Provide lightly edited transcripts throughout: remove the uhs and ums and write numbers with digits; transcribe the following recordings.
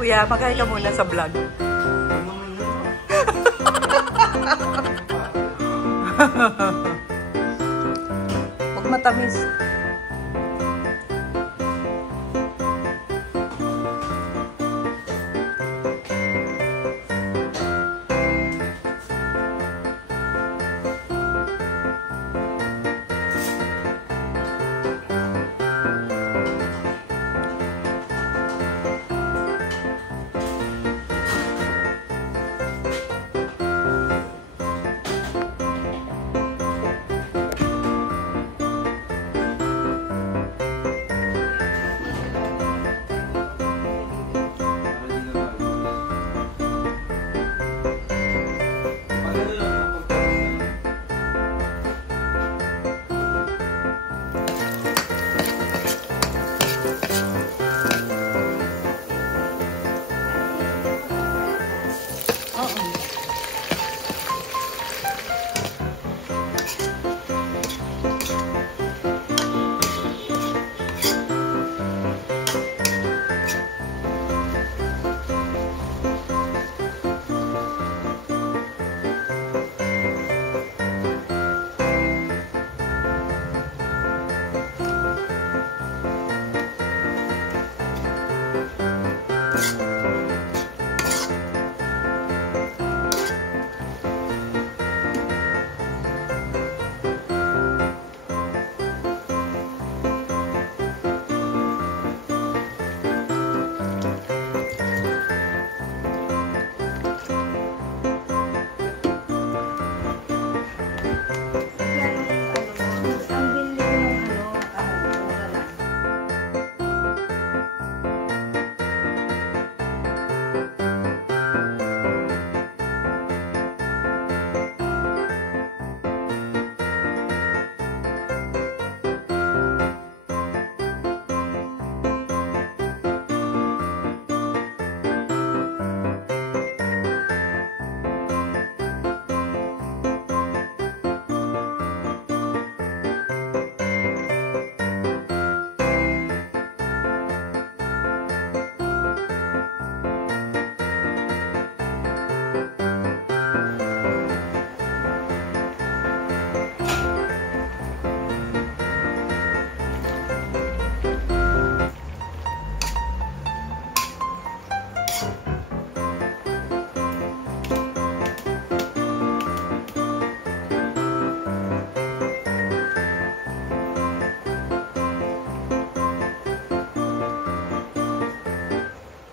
Kuya, pakain ka muna sa vlog. Huwag matamis.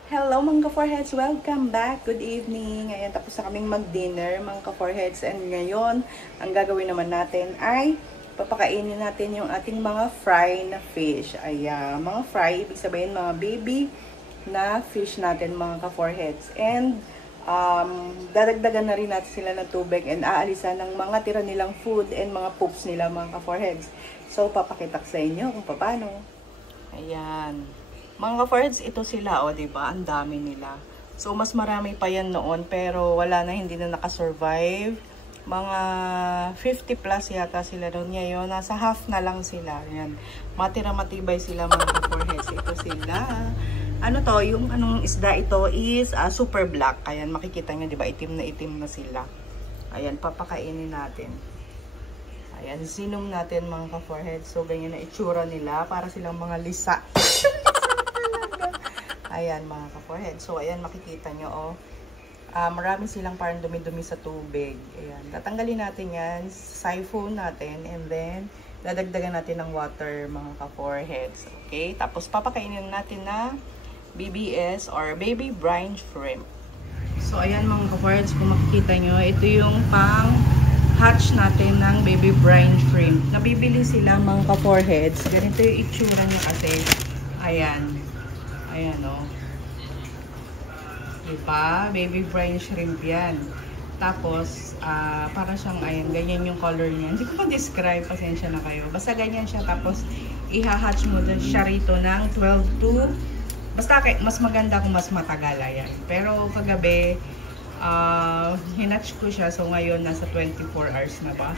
Hello mga ka-foreheads! Welcome back! Good evening! Ngayon tapos na kaming mag-dinner mga ka-foreheads, and ngayon ang gagawin naman natin ay papakainin natin yung ating mga fry na fish. Ayan, mga fry, ibig sabihin mga baby na fish natin mga ka-foreheads. And dadagdagan na rin natin sila ng tubig and aalisan ng mga tira nilang food and mga poops nila mga ka-foreheads. So papakita ko sa inyo kung paano. Ayan. Mga ka-foreheads, ito sila, o, diba? Ang dami nila. So, mas marami pa yan noon, pero wala na, hindi na nakasurvive. Mga 50 plus yata sila noon. Ngayon, nasa half na lang sila. Ayan. Matira-matibay sila, mga ka-foreheads. Ito sila. Ano to? Yung anong isda ito is super black. Ayan, makikita nyo, diba? Itim na sila. Ayan, papakainin natin. Ayan, sinom natin, mga ka-foreheads. So, ganyan na itsura nila. Para silang mga lisa. Ayan mga ka-forehead. So ayan, makikita nyo, oh. Marami silang parang dumi-dumi sa tubig. Ayan. Tatanggalin natin yan, siphon natin, and then dadagdagan natin ng water mga ka-foreheads. Okay? Tapos papakainin natin na BBS or baby brine shrimp. So ayan mga ka-foreheads, kung makikita nyo, ito yung pang hatch natin ng baby brine shrimp. Nabibili sila mga ka-foreheads. Ganito yung itsura nyo kasi. Ayan. Ayan, o. Diba? Baby brine shrimp yan. Tapos, para siyang, ayan, ganyan yung color niya. Hindi ko pa-describe, pasensya na kayo. Basta ganyan siya. Tapos, iha-hatch mo siya rito ng 12 to, basta mas maganda kung mas matagal, ayan. Pero, kagabi, hinatch ko siya. So, ngayon, nasa 24 hours na ba?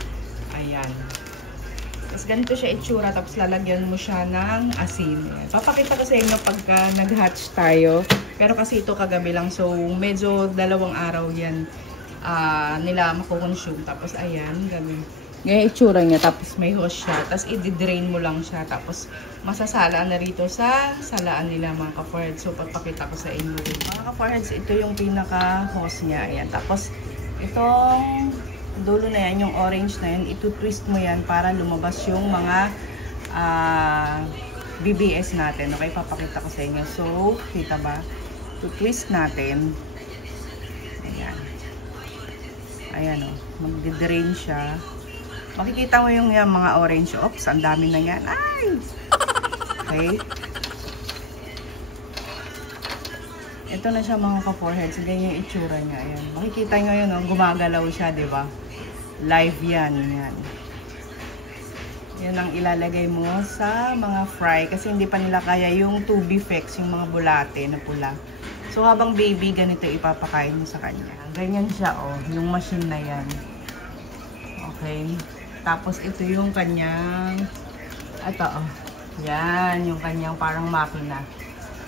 Ayan. Tapos ganito siya itsura, tapos lalagyan mo siya ng asin. Papakita ko sa inyo pagka nag-hatch tayo. Pero kasi ito kagabi lang, so medyo 2 araw yan nila makukonsume. Tapos ayan, gabi. Ganyan itsura niya, tapos may hose siya. Tapos i-drain mo lang siya. Tapos masasala na rito sa salaan nila mga ka-foreheads. So papakita ko sa inyo. Mga ka-foreheads, ito yung pinaka-hose niya. Ayan. Tapos itong dulo na yan, yung orange na yan, ito-twist mo yan para lumabas yung mga BBS natin. Okay, papakita ko sa inyo. So, kita ba? To-twist natin. Ayan. Ayan o. Mag-drain siya. Makikita mo yung mga orange. Oops, ang dami na yan. Ay! Okay. Ito na siya mga ka-foreheads. Ganyan yung itsura niya. Ayan. Makikita nyo yun, gumagalaw siya, diba? Live yan. Yan. Yan ang ilalagay mo sa mga fry. Kasi hindi pa nila kaya yung 2B Fex, yung mga bulate na pula. So, habang baby, ganito ipapakain mo sa kanya. Ganyan siya, oh. Yung machine na yan. Okay. Tapos, ito yung kanyang, ito, oh. Yan, yung kanyang parang makina.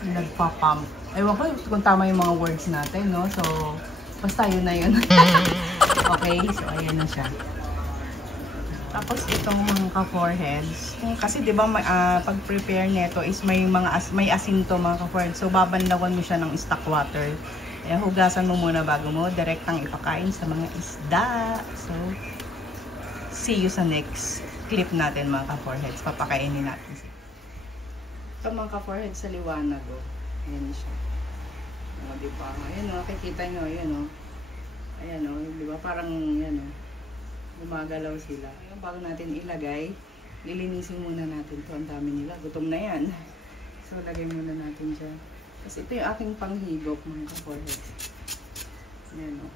Nagpa-pump. Ewan ko kung tama yung mga words natin, no? So, basta yun na yun. Okay, so, ayan na siya. Tapos, itong mga ka-foreheads. Kasi, di ba, pag-prepare nito is may asin to, mga ka-foreheads. So, babanlawan mo siya ng stock water. Kaya, hugasan mo muna bago mo direktang ipakain sa mga isda. So, see you sa next clip natin mga ka-foreheads. Papakainin natin. Ito mga ka-foreheads sa liwanag. Oh. Ayan siya. O, diba? Ayan o. Kikita nyo. Ayan o. Ayan o. Diba? Parang ayan o. Gumagalaw sila. Ayan, bago natin ilagay, lilinisin muna natin to. Ang dami nila. Gutom na yan. So, lagay muna natin dyan. Kasi ito yung aking panghigop mga ka-foreheads. Ayan o.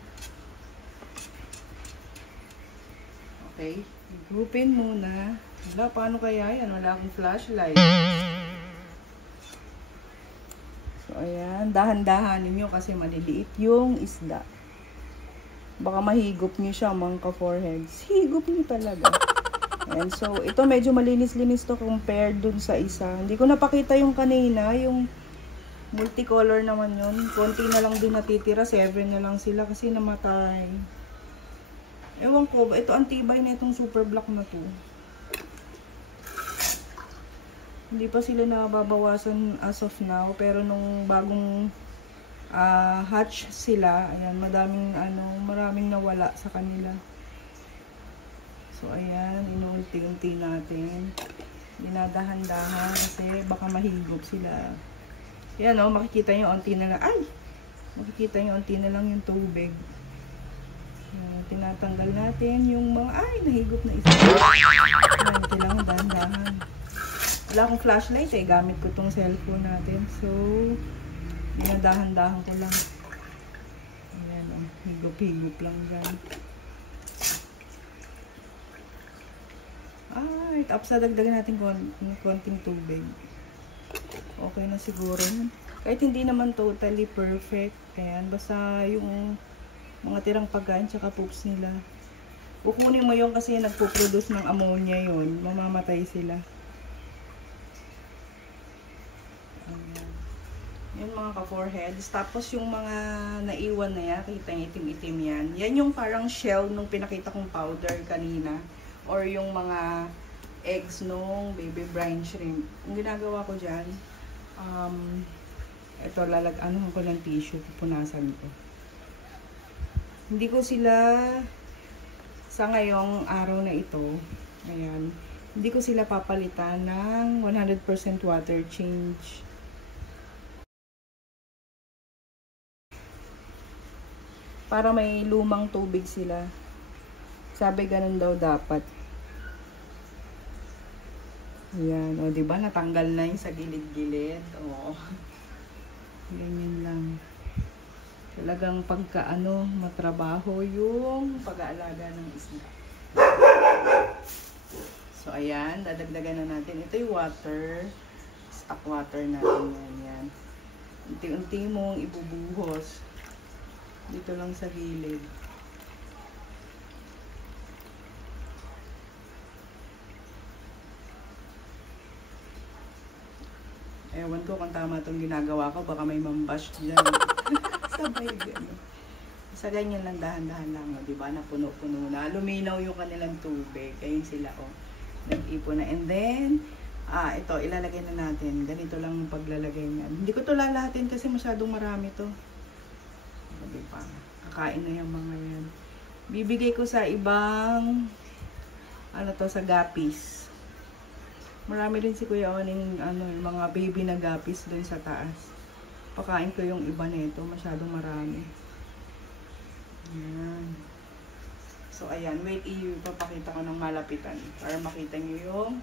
Okay, groupin muna. Wala, paano kaya yan? Wala akong flashlight. So, ayan. Dahan-dahanin nyo kasi maliliit yung isda. Baka mahigop nyo siya, mga ka-foreheads. Higop nyo talaga. Ayan, so, ito medyo malinis-linis to compared dun sa isa. Hindi ko napakita yung kanina, yung multicolor naman yun. Konti na lang din natitira. 7 na lang sila kasi namatay. Ewan ko, ito ang tibay na itong super black na to. Hindi pa sila nababawasan as of now. Pero nung bagong hatch sila, ayan, maraming nawala sa kanila. So, ayan, inuunti-unti natin. Dinadahan-dahan kasi baka mahigop sila. Ayan, oh, makikita nyo, unti na lang. Ay! Makikita nyo, unti na lang yung tubig. Tinatanggal natin yung mga, ay, nahigop na isa. Ayan, kailangan dahan-dahan. Wala akong flashlight eh, gamit ko tong cellphone natin. So, dinadahan-dahan ko lang. Ayan, oh, higop-higop lang dyan. Ay, tapos dagdagan natin konting tubig. Okay na siguro. Kahit hindi naman totally perfect. Ayan, basta yung mga tirang pagkain tsaka poops nila. Kukunin mo yun kasi nagpo-produce ng ammonia yun. Mamamatay sila. Ayan. Yan mga ka-foreheads. Tapos yung mga naiwan na yan, kita yung itim-itim yan. Yan yung parang shell nung pinakita kong powder kanina. Or yung mga eggs nung baby brine shrimp. Ang ginagawa ko dyan, ito ano ko ng tissue, pupunasan ko. Hindi ko sila sa ngayong araw na ito, ayan, hindi ko sila papalitan ng 100% water change. Para may lumang tubig sila. Sabi ganun daw dapat. Ayan, o diba natanggal na yung sa gilid-gilid. O, ganyan lang. Talagang matrabaho yung pag-aalaga ng isda. So, ayan, dadagdagan na natin. Ito yung water. Stock water natin yan. Unti-unti mong ibubuhos. Dito lang sa gilid. Ewan ko kung tama itong ginagawa ko. Baka may mambash dyan. Sabay gano'n. Sa ganyan lang, dahan-dahan lang, o, diba? Na puno-puno na. Luminaw yung kanilang tubig. Ayun sila, o. Nag-ipo na. And then, ito, ilalagay na natin. Ganito lang yung paglalagay niyan. Hindi ko to lalahatin kasi masyadong marami to. O, diba? Kakain na yung mga yan. Bibigay ko sa ibang, ano to, sa gapis. Marami rin si Kuya Oning, yung mga baby na gapis dun sa taas. Pakain ko yung iba nito, masyadong marami. Ayan. So, ayan. Wait, ipapakita ko ng malapitan para makita nyo yung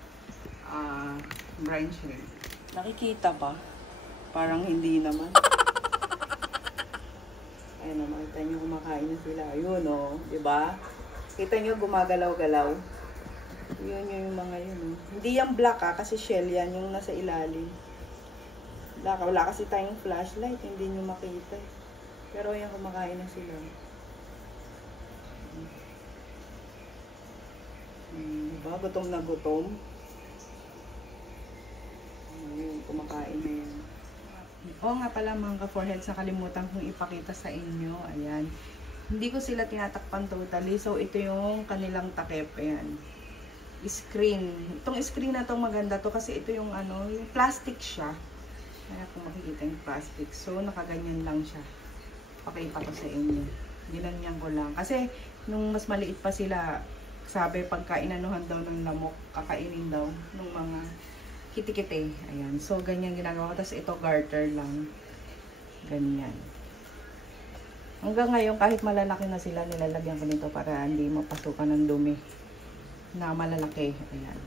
brine shrimp. Nakikita pa? Parang hindi naman. Ayan o, makita nyo kumakain na sila. Ayun o, diba? Kita nyo gumagalaw-galaw. Yun yung mga yun o. Hindi yung black kasi shell yan yung nasa ilalim. Wala kasi tayong flashlight, hindi nyo makita. Pero yan kumakain na sila. Diba? Gutom na gutom. Ayun, kumakain na yan. Oo nga pala mga ka-foreheads, nakalimutan kong ipakita sa inyo. Ayan. Hindi ko sila tinatakpan totally. So, ito yung kanilang takip. Ayan. Screen. Itong screen na to maganda to kasi ito yung yung plastic siya. Kaya kung makikita yung plastic. So, nakaganyan lang siya. Pakita ko sa inyo. Ginanyan ko lang. Kasi, nung mas maliit pa sila, sabi, pagka inanuhan daw ng lamok, kakainin daw ng mga kiti-kiti. Ayan. So, ganyan ginagawa ko. Tapos, ito garter lang. Ganyan. Hanggang ngayon, kahit malalaki na sila, nilalagyan ko nito para hindi mapasukan ng dumi na malalaki. Ayan.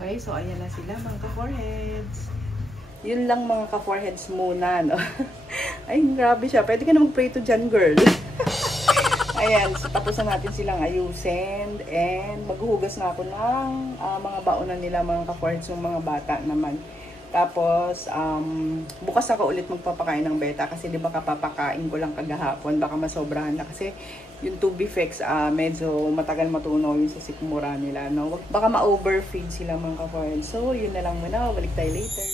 Okay, so ayan na sila mga ka-foreheads. Yun lang mga ka-foreheads muna, no? Ay, grabe siya. Pwede ka na mag-pray to dyan, girl. Ayan, so tapos na natin silang ayusin. And maghuhugas na ako ng mga baonan nila mga ka-foreheads, yung mga bata naman. Tapos, bukas ako ulit magpapakain ng beta kasi di ba kapapakain ko lang kagahapon, baka masobrahan na kasi yung Tubifex, medyo matagal matunaw yung sa sikmura nila, no? Baka ma-overfeed sila mga ka-foreheads. So, yun na lang muna. Balik tayo later.